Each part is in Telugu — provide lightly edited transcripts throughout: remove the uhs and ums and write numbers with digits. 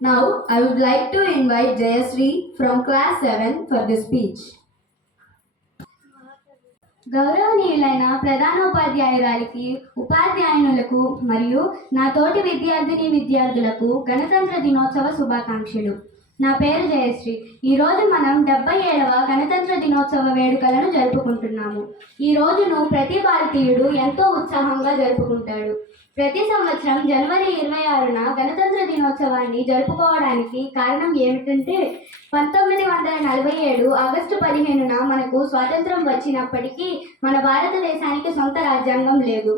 Now, I would like to invite Jayashree from class 7 for the speech. గౌరవనీయులైన ప్రధానోపాధ్యాయురాలికి, ఉపాధ్యాయునులకు మరియు నా తోటి విద్యార్థులకు గణతంత్ర దినోత్సవ శుభాకాంక్షలు. నా పేరు జయశ్రీ. ఈరోజు మనం 77వ గణతంత్ర దినోత్సవ వేడుకలను జరుపుకుంటున్నాము. ఈ రోజును ప్రతి భారతీయుడు ఎంతో ఉత్సాహంగా జరుపుకుంటాడు. ప్రతి సంవత్సరం జనవరి 26న గణతంత్ర దినోత్సవాన్ని జరుపుకోవడానికి కారణం ఏమిటంటే 1947 ఆగస్టు 15న మనకు స్వాతంత్రం వచ్చినప్పటికీ మన భారతదేశానికి సొంత రాజ్యాంగం లేదు.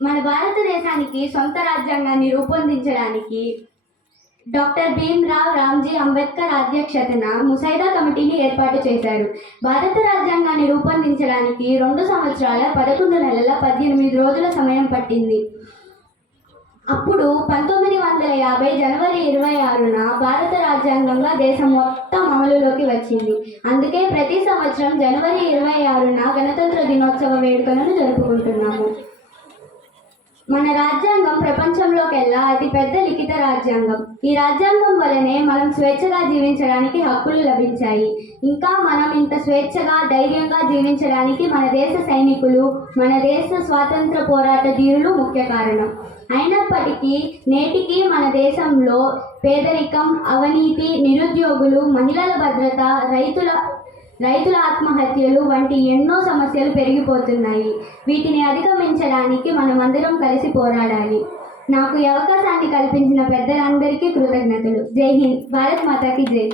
మన భారతదేశానికి సొంత రాజ్యాంగాన్ని రూపొందించడానికి డాక్టర్ భీమ్రావ్ రామ్జీ అంబేద్కర్ అధ్యక్షతన ముసాయిదా కమిటీని ఏర్పాటు చేశారు. భారత రాజ్యాంగాన్ని రూపొందించడానికి 2 సంవత్సరాల 11 నెలల 18 రోజుల సమయం పట్టింది. అప్పుడు 1950 జనవరి 26న భారత రాజ్యాంగంగా దేశం మొత్తం అమలులోకి వచ్చింది. అందుకే ప్రతి సంవత్సరం జనవరి 26న గణతంత్ర దినోత్సవ వేడుకలను జరుపుకుంటున్నాము. మన రాజ్యాంగం ప్రపంచంలోకెల్లా అతిపెద్ద లిఖిత రాజ్యాంగం. ఈ రాజ్యాంగం వలనే మనం స్వేచ్ఛగా జీవించడానికి హక్కులు లభించాయి. ఇంకా మనం ఇంత స్వేచ్ఛగా ధైర్యంగా జీవించడానికి మన దేశ సైనికులు, మన దేశ స్వాతంత్ర పోరాట ధీరులు ముఖ్య కారణం. అయినప్పటికీ నేటికి మన దేశంలో పేదరికం, అవినీతి, నిరుద్యోగులు, మహిళల భద్రత, రైతుల ఆత్మహత్యలు వంటి ఎన్నో సమస్యలు పెరిగిపోతున్నాయి. వీటిని అధిగమించడానికి మనమందరం కలిసి పోరాడాలి. నాకు ఈ అవకాశాన్ని కల్పించిన పెద్దలందరికీ కృతజ్ఞతలు. జై హింద్. భారత్ మాతాకి జై.